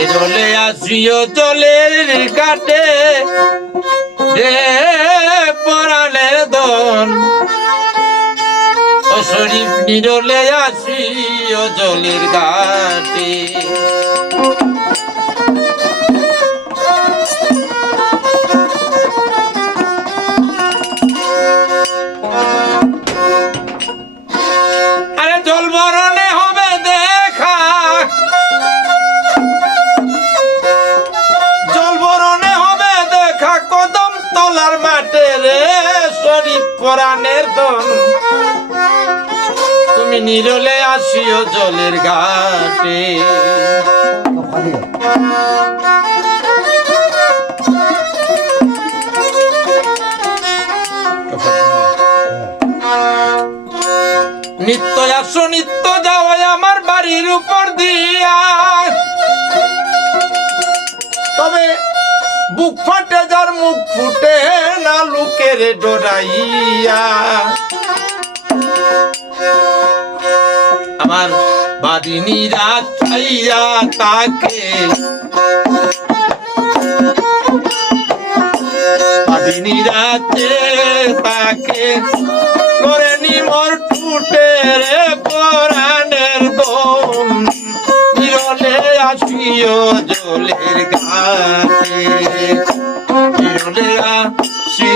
নিরলে আসিও জলের কাটে রে পরাণের দন। ও শরীফ নিরলে আসিও জলের ঘাটে পরাণের দন তুমি নিরলে আসিও জলের ঘাটে। নিত্য আসো, নিত্য যাও আমার বাড়ির উপর দিয়া। তবে বুক ফাটে যার মুখ ফুটে লোকের ডরাইয়া। আমার বাদিনীরা চাইয়া তাকে বাদিনীরাতে তাকে করে নিমর টুটে রে পরাণের দম বিরলে আসিও জলের ঘাটে।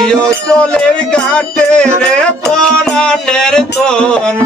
আসিও জলের ঘাটে রে পরাণের দম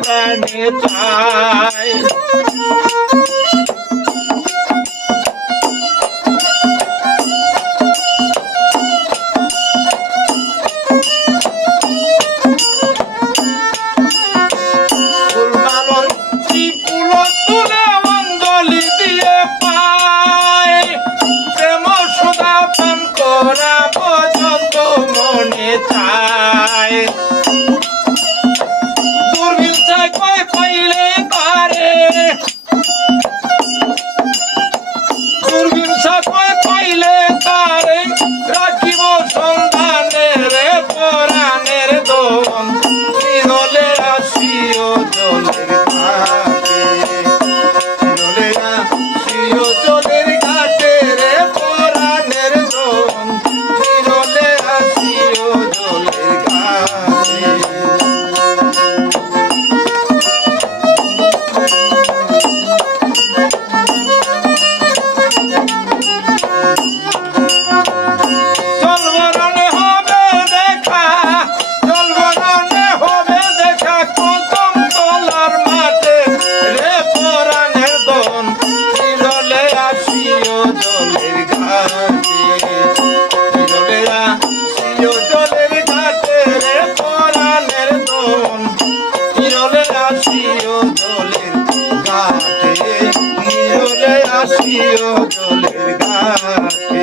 প্রাণে চায় আসিও জলের গাছে